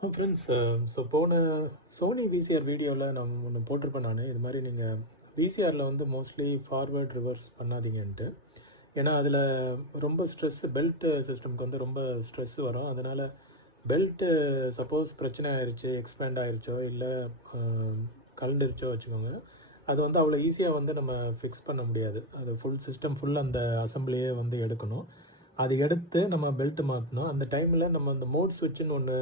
Friends, so போன Sony VCR வீடியோவில் நான் ஒன்று போட்டிருப்பேன். நான் இது மாதிரி நீங்கள் விசிஆரில் வந்து மோஸ்ட்லி ஃபார்வேர்ட் ரிவர்ஸ் பண்ணாதீங்கன்ட்டு. ஏன்னா அதில் ரொம்ப ஸ்ட்ரெஸ்ஸு, பெல்ட் சிஸ்டம்க்கு வந்து ரொம்ப ஸ்ட்ரெஸ் வரும். அதனால் பெல்ட்டு சப்போஸ் பிரச்சனை ஆயிடுச்சு, எக்ஸ்பேண்ட் ஆயிடுச்சோ இல்லை கலண்டுருச்சோ வச்சுக்கோங்க, அது வந்து அவ்வளோ ஈஸியாக வந்து நம்ம ஃபிக்ஸ் பண்ண முடியாது. அது ஃபுல் சிஸ்டம் ஃபுல் அந்த அசம்பிளியே வந்து எடுக்கணும். அது எடுத்து நம்ம பெல்ட் மாற்றணும். அந்த டைமில் நம்ம அந்த மோட் ஸ்விட்சுன்னு ஒன்று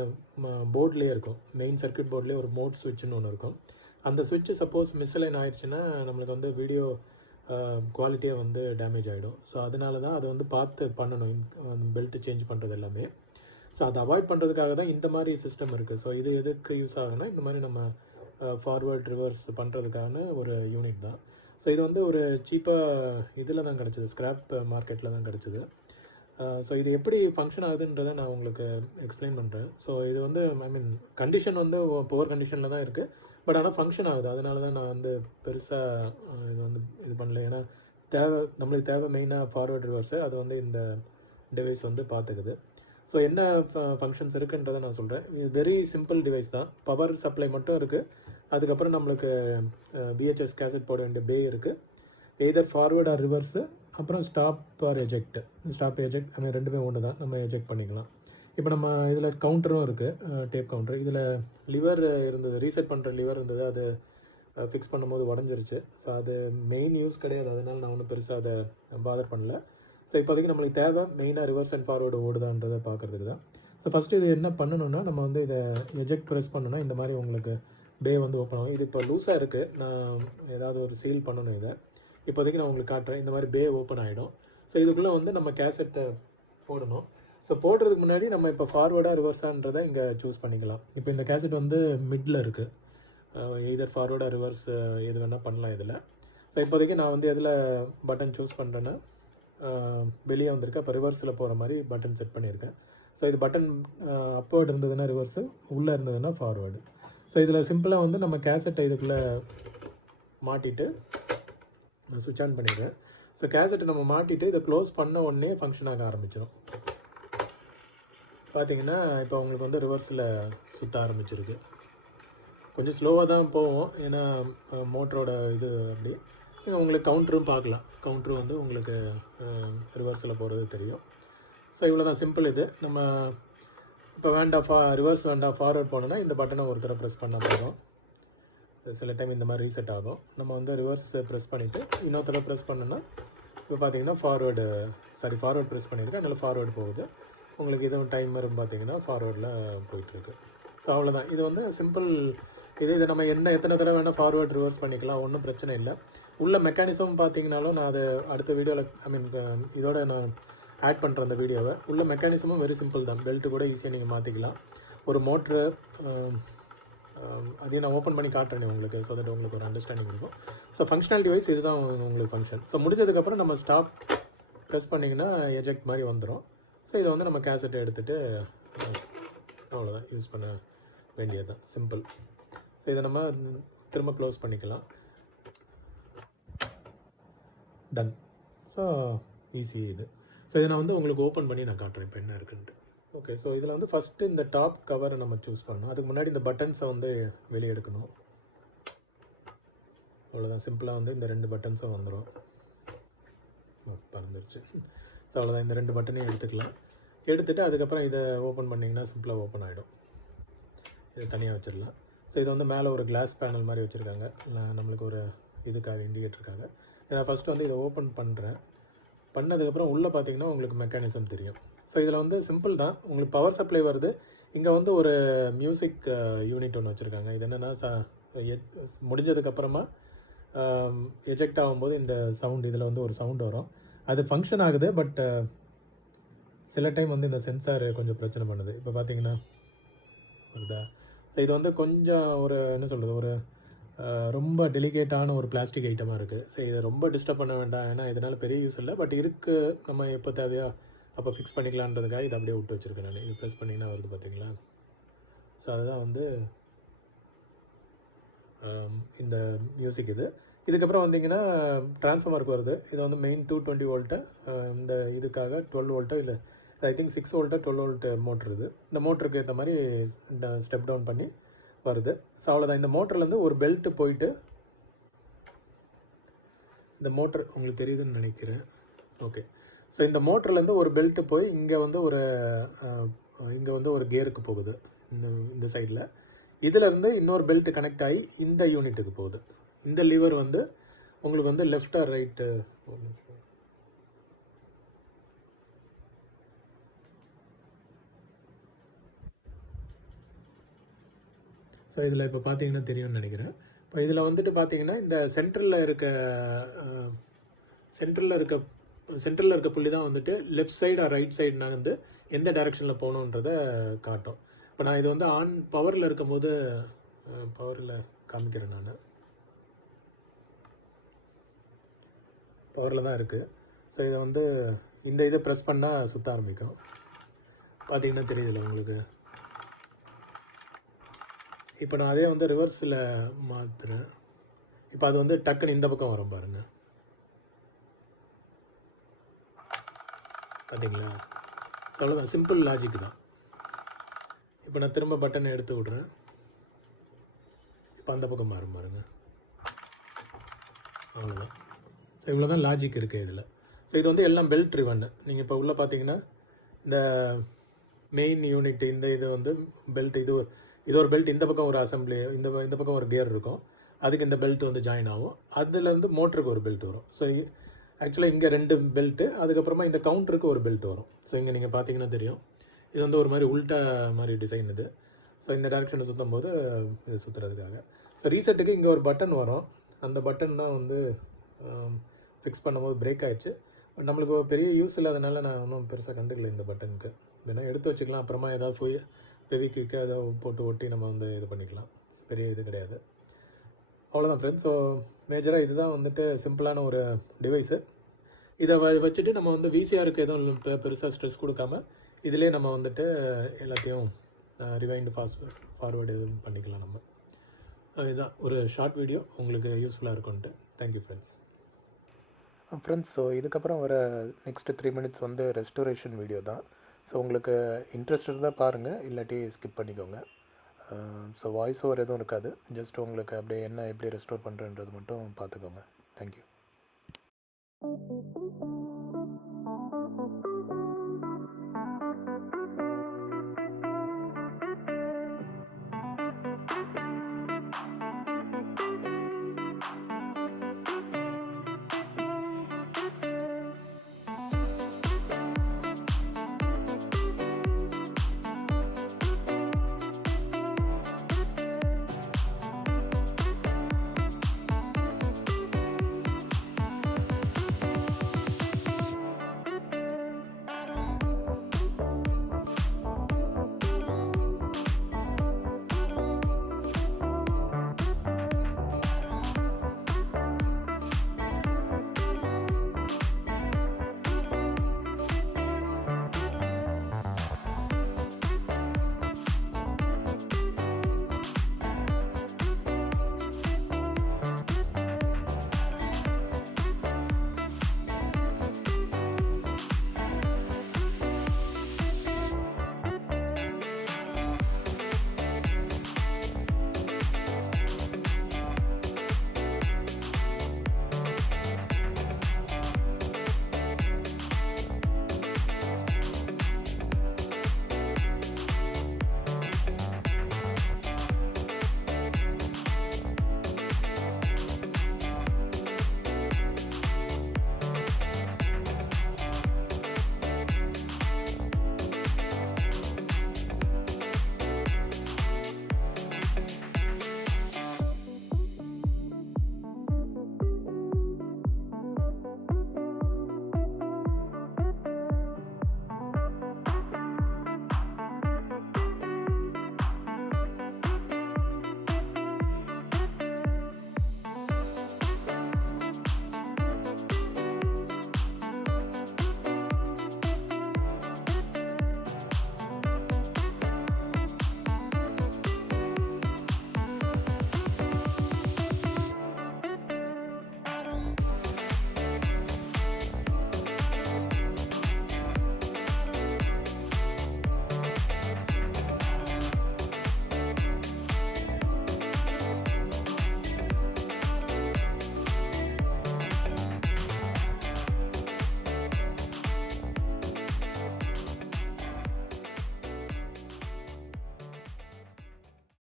போர்ட்லேயே இருக்கும், மெயின் சர்க்யூட் போர்ட்லேயே ஒரு மோட் ஸ்விட்சுன்னு ஒன்று இருக்கும். அந்த ஸ்விட்சு சப்போஸ் மிஸ்லைன் ஆயிடுச்சுன்னா நம்மளுக்கு வந்து வீடியோ குவாலிட்டியே வந்து டேமேஜ் ஆகிடும். ஸோ அதனால தான் அதை வந்து பார்த்து பண்ணணும், பெல்ட் சேஞ்ச் பண்ணுறது எல்லாமே. ஸோ அதை அவாய்ட் பண்ணுறதுக்காக தான் இந்த மாதிரி சிஸ்டம் இருக்குது. ஸோ இது எதுக்கு யூஸ் ஆகுனா, இந்த மாதிரி நம்ம ஃபார்வேர்ட் ரிவர்ஸ் பண்ணுறதுக்கான ஒரு யூனிட் தான். ஸோ இது வந்து ஒரு சீப்பாக இதில் தான் கிடச்சிது, ஸ்க்ராப் மார்க்கெட்டில் தான் கிடச்சிது. ஸோ இது எப்படி ஃபங்க்ஷன் ஆகுதுன்றதை நான் உங்களுக்கு எக்ஸ்பிளைன் பண்ணுறேன். ஸோ இது வந்து கண்டிஷன் வந்து புவர் கண்டிஷனில் தான் இருக்குது, பட் ஆனால் ஃபங்க்ஷன் ஆகுது. அதனால தான் நான் வந்து பெருசாக இது வந்து இது பண்ணல. ஏன்னா நம்மளுக்கு தேவை மெயினாக ஃபார்வர்ட் ரிவர்ஸு, அது வந்து இந்த டிவைஸ் வந்து பார்த்துக்குது. ஸோ என்ன ஃபங்க்ஷன்ஸ் இருக்குன்றதை நான் சொல்கிறேன். இது வெரி சிம்பிள் டிவைஸ் தான். பவர் சப்ளை மட்டும் இருக்குது. அதுக்கப்புறம் நம்மளுக்கு பிஹெச்எஸ் கேசட் போட வேண்டிய பே இருக்குது. எய்தர் ஃபார்வர்ட் ஆர் ரிவர்ஸு, அப்புறம் ஸ்டாப் ஆர் எஜெக்ட். ரெண்டுமே ஒன்று தான், நம்ம எஜெக்ட் பண்ணிக்கலாம். இப்போ நம்ம இதில் கவுண்டரும் இருக்குது, டேப் கவுண்டர். இதில் லிவர் இருந்தது, ரீசெட் பண்ணுற லிவர் இருந்தது, அது ஃபிக்ஸ் பண்ணும்போது உடஞ்சிருச்சு. ஸோ அது மெயின் யூஸ் கிடையாது, அதனால் நான் ஒன்றும் பெருசாக அதை பாதர் பண்ணல. ஸோ இப்போதைக்கு நம்மளுக்கு தேவை மெயினாக ரிவர்ஸ் அண்ட் ஃபார்வர்டு ஓடுதான்றதை பார்க்குறதுக்கு தான். ஸோ ஃபஸ்ட்டு இது என்ன பண்ணணும்னா, நம்ம வந்து இதை எஜெக்ட் ப்ரெஸ் பண்ணணும்னா இந்த மாதிரி உங்களுக்கு பே வந்து ஓப்பன் ஆகும். இது இப்போ லூஸாக இருக்குது, நான் ஏதாவது ஒரு சீல் பண்ணணும். இதை இப்போதைக்கு நான் உங்களுக்கு காட்டுறேன். இந்த மாதிரி பே ஓப்பன் ஆகிடும். ஸோ இதுக்குள்ளே வந்து நம்ம கேசட்டை போடணும். ஸோ போடுறதுக்கு முன்னாடி நம்ம இப்போ ஃபார்வர்டாக ரிவர்ஸான்றதை இங்கே சூஸ் பண்ணிக்கலாம். இப்போ இந்த கேசட் வந்து மிடில் இருக்குது, எய்தர் ஃபார்வர்டாக ரிவர்ஸ் எது வேணால் பண்ணலாம் இதில். ஸோ இப்போதைக்கு நான் வந்து எதில் பட்டன் சூஸ் பண்ணுறேன்னா, வெளியே வந்திருக்கு, அப்போ ரிவர்ஸில் போகிற மாதிரி பட்டன் செட் பண்ணியிருக்கேன். ஸோ இது பட்டன் அப்போர்டு இருந்ததுன்னா ரிவர்ஸு, உள்ளே இருந்ததுன்னா ஃபார்வேர்டு. ஸோ இதில் சிம்பிளாக வந்து நம்ம கேசட்டை இதுக்குள்ளே மாட்டிட்டு நான் சுவிட்ச் ஆன் பண்ணிடுறேன். ஸோ கேசட்டை நம்ம மாட்டிட்டு இதை க்ளோஸ் பண்ண உடனே ஃபங்க்ஷன் ஆக ஆரம்பிச்சிடும். பார்த்தீங்கன்னா இப்போ உங்களுக்கு வந்து ரிவர்ஸில் சுற்ற ஆரம்பிச்சிருக்கு. கொஞ்சம் ஸ்லோவாக தான் போவோம், ஏன்னா மோட்டரோட இது அப்படி. உங்களுக்கு கவுண்டரும் பார்க்கலாம், கவுண்டரும் வந்து உங்களுக்கு ரிவர்ஸில் போகிறது தெரியும். ஸோ இவ்வளோ தான் சிம்பிள். இது நம்ம இப்போ வேண்டாம் ரிவர்ஸ் வேண்டாம் ஃபார்வர்ட் போனோன்னா இந்த பட்டனை ஒரு தடவை ப்ரெஸ் பண்ண போதும். சில டைம் இந்த மாதிரி ரீசெட் ஆகும். நம்ம வந்து ரிவர்ஸ் ப்ரெஸ் பண்ணிவிட்டு இன்னொரு தடவை ப்ரெஸ் பண்ணோன்னா இப்போ பார்த்தீங்கன்னா ஃபார்வர்ட் ப்ரெஸ் பண்ணியிருக்கேன், அதனால் ஃபார்வர்டு போகுது. உங்களுக்கு இதுவும் டைமரும் பார்த்தீங்கன்னா ஃபார்வர்டில் போயிட்டுருக்கு. ஸோ அவ்வளோதான். இது வந்து சிம்பிள். இதை நம்ம எத்தனை தடவை வேணால் ஃபார்வர்ட் ரிவர்ஸ் பண்ணிக்கலாம், ஒன்றும் பிரச்சனை இல்லை. உள்ள மெக்கானிசம் பார்த்தீங்கனாலும் நான் அதை அடுத்த வீடியோவில் இதோட நான் ஆட் பண்ணுறேன் அந்த வீடியோவை. உள்ள மெக்கானிசமும் வெரி சிம்பிள் தான். பெல்ட்டு கூட ஈஸியாக நீங்கள் மாற்றிக்கலாம். ஒரு மோட்ரு அதையும் நான் ஓப்பன் பண்ணி காட்டுறேன் உங்களுக்கு, ஸோ தட் உங்களுக்கு ஒரு அண்டர்ஸ்டாண்டிங் இருக்கும். ஸோ ஃபங்க்ஷனல் டிவைஸ் இதுதான் உங்களுக்கு ஃபங்க்ஷன். ஸோ முடிஞ்சதுக்கப்புறம் நம்ம ஸ்டாப் ப்ரெஸ் பண்ணிங்கன்னா எஜெக்ட் மாதிரி வந்துடும். ஸோ இதை வந்து நம்ம கேசட்டை எடுத்துகிட்டு அவ்வளோதான், யூஸ் பண்ண வேண்டியது தான், சிம்பிள். ஸோ இதை நம்ம திரும்ப க்ளோஸ் பண்ணிக்கலாம். டன். ஸோ ஈஸி இது. ஸோ இதை நான் வந்து உங்களுக்கு ஓப்பன் பண்ணி நான் காட்டுறேன் இப்போ என்ன இருக்குன்ட்டு. ஓகே, ஸோ இதில் வந்து ஃபஸ்ட்டு இந்த டாப் கவரை நம்ம சூஸ் பண்ணணும். அதுக்கு முன்னாடி இந்த பட்டன்ஸை வந்து வெளியே எடுக்கணும். அவ்வளோதான், சிம்பிளாக வந்து இந்த 2 பட்டன்ஸும் வந்துடும். பறந்துருச்சு. ஸோ அவ்வளோதான், இந்த 2 பட்டனையும் எடுத்துக்கலாம். எடுத்துகிட்டு அதுக்கப்புறம் இதை ஓப்பன் பண்ணிங்கன்னா சிம்பிளாக ஓப்பன் ஆகிடும். இதை தனியாக வச்சிடலாம். ஸோ இது வந்து மேலே ஒரு கிளாஸ் பேனல் மாதிரி வச்சுருக்காங்க, நம்மளுக்கு ஒரு இதுக்காக இண்டிகேட்டருக்காக. நான் ஃபஸ்ட்டு வந்து இதை ஓப்பன் பண்ணுறேன். பண்ணதுக்கப்புறம் உள்ளே பார்த்தீங்கன்னா உங்களுக்கு மெக்கானிசம் தெரியும். ஸோ இதில் வந்து சிம்பிள் தான். உங்களுக்கு பவர் சப்ளை வருது. இங்கே வந்து ஒரு மியூசிக் யூனிட் ஒன்று வச்சுருக்காங்க. இது என்னென்னா முடிஞ்சதுக்கப்புறமா எஜெக்ட் ஆகும்போது இந்த சவுண்டு, இதில் வந்து ஒரு சவுண்டு வரும். அது ஃபங்க்ஷன் ஆகுது, பட் சில டைம் வந்து இந்த சென்சார் கொஞ்சம் பிரச்சனை பண்ணுது. இப்போ பார்த்தீங்கன்னா வருதா? ஸோ இது வந்து கொஞ்சம் ஒரு என்ன சொல்கிறது, ஒரு ரொம்ப டெலிகேட்டான ஒரு பிளாஸ்டிக் ஐட்டமாக இருக்குது. ஸோ இதை ரொம்ப டிஸ்டர்ப் பண்ண வேண்டாம், ஏன்னா இதனால் பெரிய யூஸ் இல்லை. பட் இருக்குது, நம்ம எப்போ தேவையோ அப்போ ஃபிக்ஸ் பண்ணிக்கலான்றதுக்காக இதை அப்படியே விட்டு வச்சுருக்கேன் நான். இது ப்ரெஸ் பண்ணிங்கன்னா வருது பார்த்தீங்களா? ஸோ அதுதான் வந்து இந்த மியூசிக். இதுக்கப்புறம் வந்தீங்கன்னா ட்ரான்ஸ்ஃபார்மருக்கு வருது. இது வந்து மெயின் 220 வோல்ட்டு, இந்த இதுக்காக 12 வோல்ட்டோ இல்லை I think 6 volt 12 volt motor இது. இந்த மோட்டருக்கு ஏற்ற மாதிரி ஸ்டெப் டவுன் பண்ணி வருது. ஸோ அவ்வளோதான். இந்த மோட்டர்லேருந்து ஒரு பெல்ட்டு போயிட்டு, இந்த மோட்டர் உங்களுக்கு தெரியுதுன்னு நினைக்கிறேன். ஓகே. ஸோ இந்த மோட்டர்லேருந்து ஒரு பெல்ட்டு போய் இங்கே வந்து ஒரு கியருக்கு போகுது இந்த சைடில். இதிலேருந்து இன்னொரு பெல்ட் கனெக்ட் ஆகி இந்த யூனிட்டுக்கு போகுது. இந்த லிவர் வந்து உங்களுக்கு வந்து லெஃப்ட் ஆர் ரைட்டு. ஸோ இதில் இப்போ பார்த்தீங்கன்னா தெரியும்னு நினைக்கிறேன். இப்போ இதில் வந்துட்டு பார்த்தீங்கன்னா இந்த சென்டரில் இருக்க புள்ளி தான் வந்துட்டு left side or right side நான் வந்து எந்த டைரெக்ஷனில் போகணுன்றத காட்டும். இப்போ நான் இது வந்து பவரில் இருக்கும்போது பவரில் காமிக்கிறேன். நான் பவரில் தான் இருக்குது. ஸோ இதை வந்து இதை ப்ரெஸ் பண்ணால் சுற்ற ஆரம்பிக்கும். பார்த்தீங்கன்னா தெரியுதுல்ல உங்களுக்கு. இப்போ நான் அதே வந்து ரிவர்ஸில் மாற்றுறேன். இப்போ அது வந்து டக்குன்னு இந்த பக்கம் வரும் பாருங்கள். பார்த்தீங்களா? அவ்வளோதான், சிம்பிள் லாஜிக் தான். இப்போ நான் திரும்ப பட்டனை எடுத்து விட்றேன். இப்போ அந்த பக்கம் மாறும் பாருங்க. அவ்வளோதான். ஸோ இவ்வளோ தான் லாஜிக் இருக்குது இதில். ஸோ இது வந்து எல்லாம் பெல்ட் ட்ரிவன். நீங்கள் இப்போ உள்ளே பார்த்தீங்கன்னா இந்த மெயின் யூனிட் இது வந்து பெல்ட், இது ஒரு பெல்ட். இந்த பக்கம் ஒரு அசம்பிளி, இந்த பக்கம் ஒரு கியர் இருக்கும். அதுக்கு இந்த பெல்ட் வந்து ஜாயின் ஆகும். அதுலேருந்து மோட்டருக்கு ஒரு பெல்ட் வரும். ஸோ ஆக்சுவலாக இங்கே 2 பெல்ட்டு, அதுக்கப்புறமா இந்த கவுண்டருக்கு ஒரு பெல்ட் வரும். ஸோ இங்கே நீங்கள் பார்த்தீங்கன்னா தெரியும், இது வந்து ஒரு மாதிரி உல்ட்டா மாதிரி டிசைன் இது. ஸோ இந்த டேரக்ஷனை சுற்றும் போது இது சுற்றுறதுக்காக. ஸோ ரீசெட்டுக்கு இங்கே ஒரு பட்டன் வரும். அந்த பட்டன் தான் வந்து ஃபிக்ஸ் பண்ணும்போது பிரேக் ஆகிடுச்சு. பட் நம்மளுக்கு பெரிய யூஸ் இல்லாதனால நான் ஒன்றும் பெருசாக கண்டுக்கல இந்த பட்டனுக்கு. வேணால் எடுத்து வச்சுக்கலாம். அப்புறமா ஏதாவது போய் ஃபெவிக்விக்கு ஏதாவது போட்டு ஒட்டி நம்ம வந்து இது பண்ணிக்கலாம். பெரிய இது கிடையாது. அவ்வளோதான் ஃப்ரெண்ட்ஸ். ஸோ மேஜராக இதுதான் வந்துட்டு சிம்பிளான ஒரு டிவைஸு. இதை வச்சுட்டு நம்ம வந்து விசிஆருக்கு எதுவும் பெருசாக ஸ்ட்ரெஸ் கொடுக்காம இதிலே நம்ம வந்துட்டு எல்லாத்தையும் ரிவைண்ட் ஃபார்வர்டு எதுவும் பண்ணிக்கலாம் நம்ம. இதுதான் ஒரு ஷார்ட் வீடியோ, உங்களுக்கு யூஸ்ஃபுல்லாக இருக்கும்ன்ட்டு. Thank you friends. ஸோ இதுக்கப்புறம் வர நெக்ஸ்ட்டு 3 மினிட்ஸ் வந்து ரெஸ்டோரேஷன் வீடியோ தான். ஸோ உங்களுக்கு இன்ட்ரெஸ்ட் இருந்தால் பாருங்கள், இல்லாட்டி ஸ்கிப் பண்ணிக்கோங்க. ஸோ வாய்ஸ் ஓவர் எதுவும் இருக்காது. ஜஸ்ட் உங்களுக்கு அப்படியே எப்படி ரெஸ்டோர் பண்ணுறன்றது மட்டும் பார்த்துக்கோங்க. தேங்க்யூ.